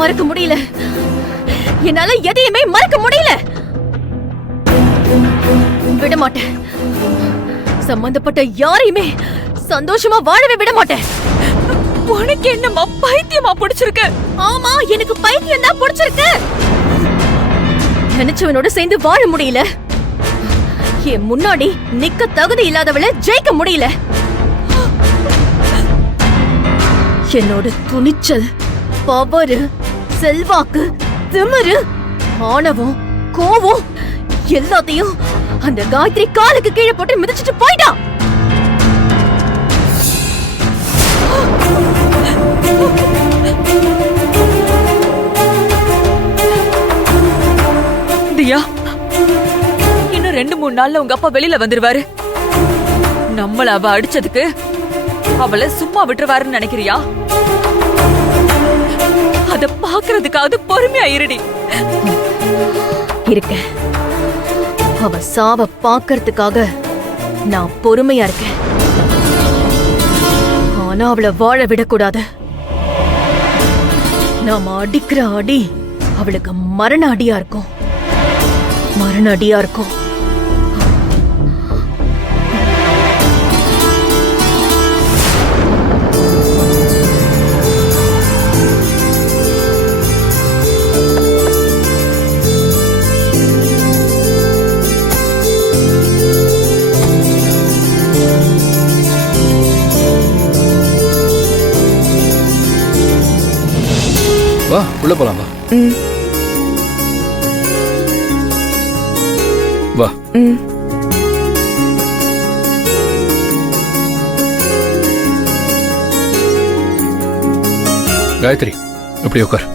மறக்க முடியல. என்னால எதையுமே மறக்க முடியல. விட மாட்டேன். சம்பந்தப்பட்ட யாரையுமே சந்தோஷமா வாழவே விட மாட்டேன். உனக்கு என்னமா பைத்தியமா பிடிச்சிருக்கு? ஆமா, எனக்கு பைத்தியம் தான் பிடிச்சிருக்கு. நினைச்சவனோட சேர்ந்து வாழ முடியல. என் முன்னாடி நிக்க தகுதி இல்லாதவளை ஜெயிக்க முடியல. என்னோட துணிச்சல், பவரு, செல்வாக்கு, திமிரு, ஆணவம், கோவம் எல்லாத்தையும் அந்த காயத்ரி காலுக்கு கீழே போட்டு மிதிச்சிட்டு போயிட்டான். தியா, இன்னும் 2-3 நாள்ல உங்க அப்பா வெளியில வந்துருவாரு. நம்மள அவ அடிச்சதுக்கு அவளை சும்மா விட்டுருவாருன்னு நினைக்கிறியா? அத பாக்குறதுக்காவது பொறுமையா இருடி. இருக்கேன். அவ சாவ பாக்கறதுக்காக நான் பொறுமையா இருக்கேன். ஆனா அவளை வாழ விடக்கூடாது. நாம அடிக்கிற அடி அவளுக்கு மரண அடியா இருக்கும். மரண அடியா இருக்கும். வா, உள்ள போலாம். வா வா. காயத்ரி, இப்படி உட்கார்.